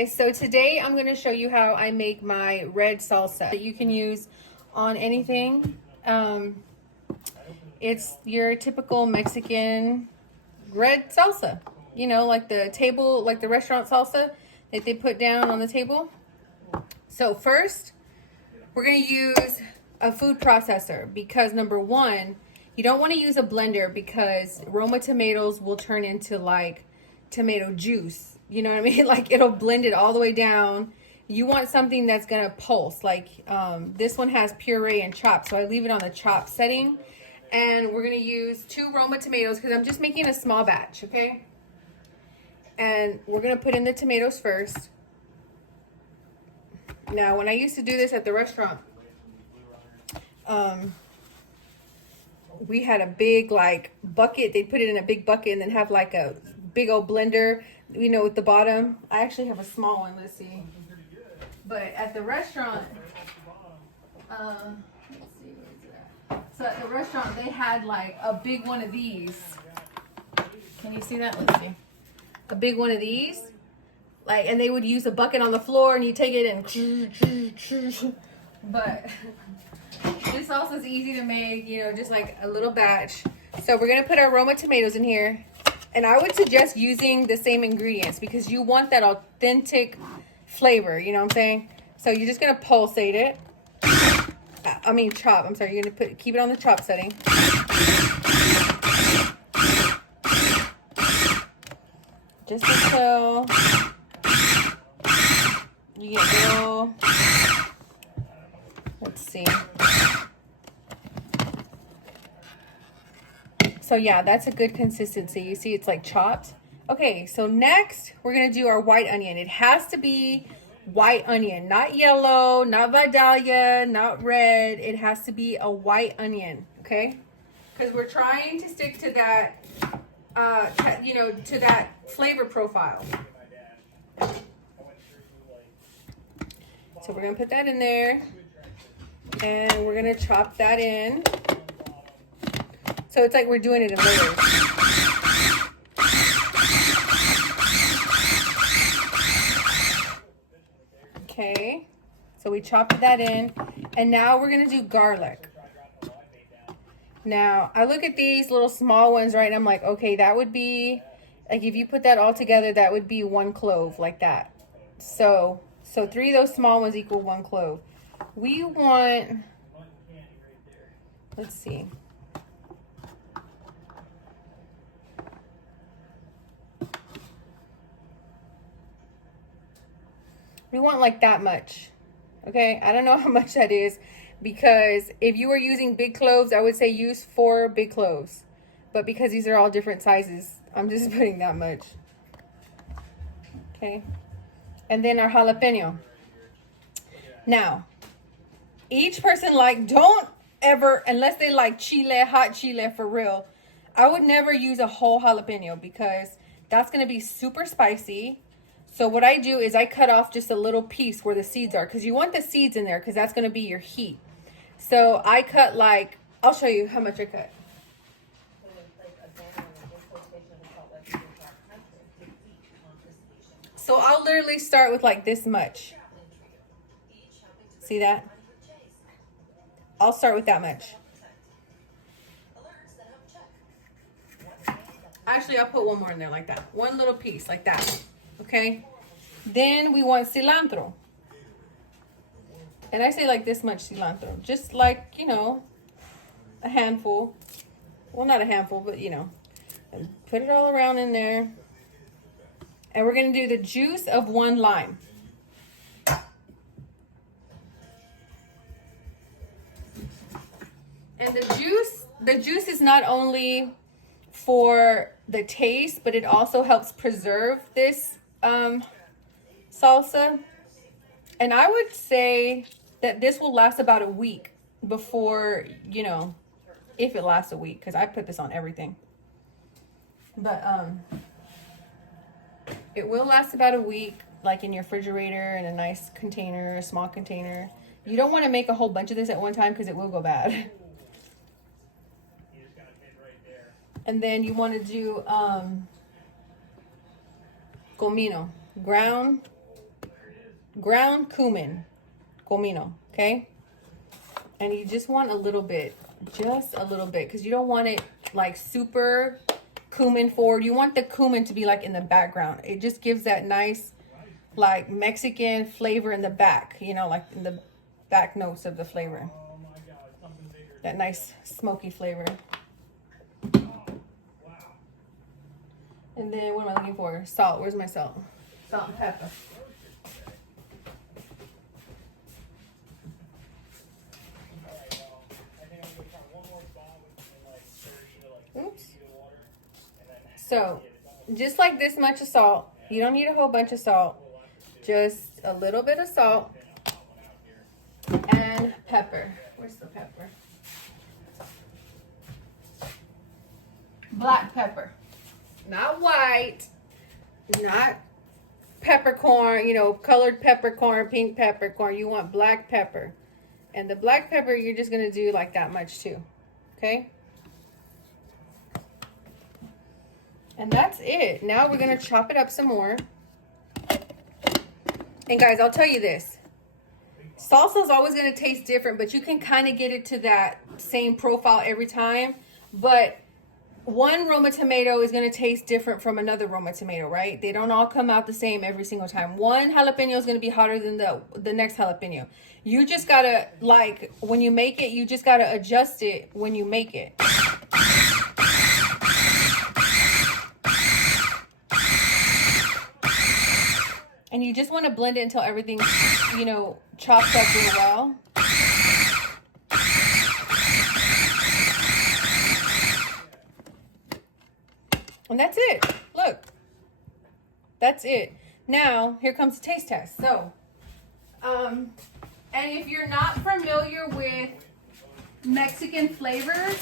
guys, so today I'm going to show you how I make my red salsa that you can use on anything. It's your typical Mexican red salsa, you know, like the table, like the restaurant salsa that they put down on the table. So first, we're going to use a food processor because number one, you don't want to use a blender because Roma tomatoes will turn into like tomato juice. You know what I mean? Like it'll blend it all the way down. You want something that's going to pulse. Like this one has puree and chop. So I leave it on the chop setting. And we're going to use 2 Roma tomatoes because I'm just making a small batch, okay? And we're going to put in the tomatoes first. Now, when I used to do this at the restaurant, we had a big like bucket. They'd put it in a big bucket and then have like a big old blender, you know, with the bottom. I actually have a small one. Let's see. But at the restaurant, let's see, where's it at? So at the restaurant, they had like a big one of these. Can you see that? Let's see. A big one of these. Like, and they would use a bucket on the floor and you take it and but this salsa is easy to make, you know, just like a little batch. So we're going to put our Roma tomatoes in here. And I would suggest using the same ingredients because you want that authentic flavor, you know what I'm saying? So you're just going to pulsate it. I mean chop. I'm sorry. You're going to keep it on the chop setting. Just until you get little, let's see. So yeah, that's a good consistency. You see it's like chopped. Okay, so next we're gonna do our white onion. It has to be white onion, not yellow, not Vidalia, not red. It has to be a white onion, okay? Because we're trying to stick to that, you know, to that flavor profile. So we're gonna put that in there and we're gonna chop that in. So it's like we're doing it in layers. Okay, so we chopped that in. And now we're gonna do garlic. Now, I look at these little small ones, right, and I'm like, okay, that would be, like if you put that all together, that would be 1 clove, like that. So 3 of those small ones equal 1 clove. We want, let's see. We want like that much, okay? I don't know how much that is because if you were using big cloves, I would say use 4 big cloves. But because these are all different sizes, I'm just putting that much. Okay. And then our jalapeno. Now, each person don't ever, unless they like chile, hot chile for real, I would never use a whole jalapeno because that's going to be super spicy. So what I do is I cut off just a little piece where the seeds are because you want the seeds in there because that's going to be your heat. So I cut like, I'll show you how much I cut. So I'll literally start with like this much. See that? I'll start with that much. Actually, I'll put one more in there like that. One little piece like that. Okay, then we want cilantro. And I say like this much cilantro. Just like, you know, a handful. Well, not a handful, but you know. And put it all around in there. And we're going to do the juice of 1 lime. And the juice is not only for the taste, but it also helps preserve this salsa. And I would say that this will last about a week before, you know, if it lasts a week, because I put this on everything. But it will last about a week, like in your refrigerator in a nice container, a small container. You don't want to make a whole bunch of this at one time because it will go bad. And then you want to do comino, ground ground cumin, comino, okay? And you just want a little bit, just a little bit, because you don't want it like super cumin forward. You want the cumin to be like in the background. It just gives that nice like Mexican flavor in the back, you know, like in the back notes of the flavor. That nice smoky flavor. And then what am I looking for? Salt. Where's my salt? Salt and pepper. Oops. So, just like this much of salt. You don't need a whole bunch of salt. Just a little bit of salt. And pepper. Where's the pepper? Black pepper. Not white. Not peppercorn, you know, colored peppercorn, pink peppercorn. You want black pepper. And the black pepper, you're just going to do like that much too. Okay? And that's it. Now we're going to chop it up some more. And guys, I'll tell you this. Salsa is always going to taste different, but you can kind of get it to that same profile every time. But one Roma tomato is going to taste different from another Roma tomato, right? They don't all come out the same every single time. One jalapeno is going to be hotter than the next jalapeno. You just got to, like, when you make it, you just got to adjust it when you make it. And you just want to blend it until everything, you know, chops up really well. And that's it. Look. That's it. Now, here comes the taste test. So, and if you're not familiar with Mexican flavors,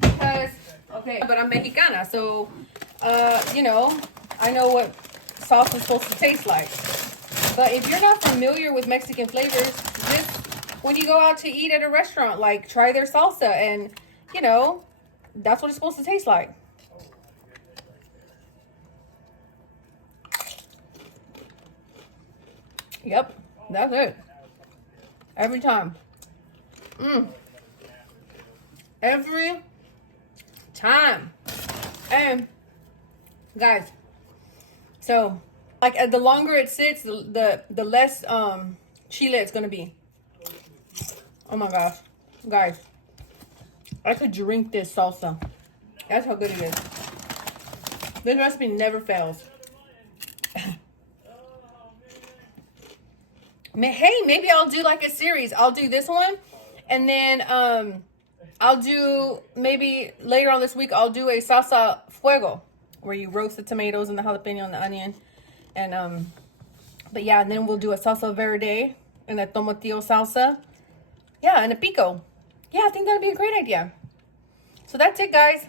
because, okay, but I'm Mexicana, so, you know, I know what salsa is supposed to taste like. But if you're not familiar with Mexican flavors, just when you go out to eat at a restaurant, like, try their salsa and, you know, that's what it's supposed to taste like. Yep, that's it. Every time. Every time. And guys, so like the longer it sits, the less chile it's gonna be. Oh my gosh, guys, I could drink this salsa. That's how good it is. This recipe never fails. Hey, maybe I'll do like a series. I'll do this one, and then I'll do, maybe later on this week, I'll do a salsa fuego, where you roast the tomatoes and the jalapeno and the onion. And but yeah, and then we'll do a salsa verde and a tomatillo salsa. Yeah, and a pico. Yeah, I think that'd be a great idea. So that's it, guys.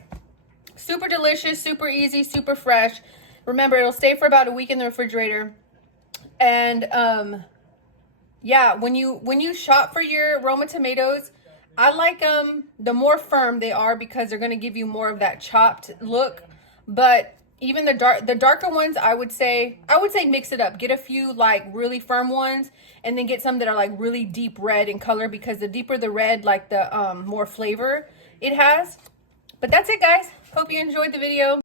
Super delicious, super easy, super fresh. Remember, it'll stay for about a week in the refrigerator. And yeah, when you shop for your Roma tomatoes, I like them the more firm they are, because they're going to give you more of that chopped look. But even the darker ones, I would say mix it up. Get a few like really firm ones, and then get some that are like really deep red in color, because the deeper the red, like the more flavor it has. But that's it, guys. Hope you enjoyed the video.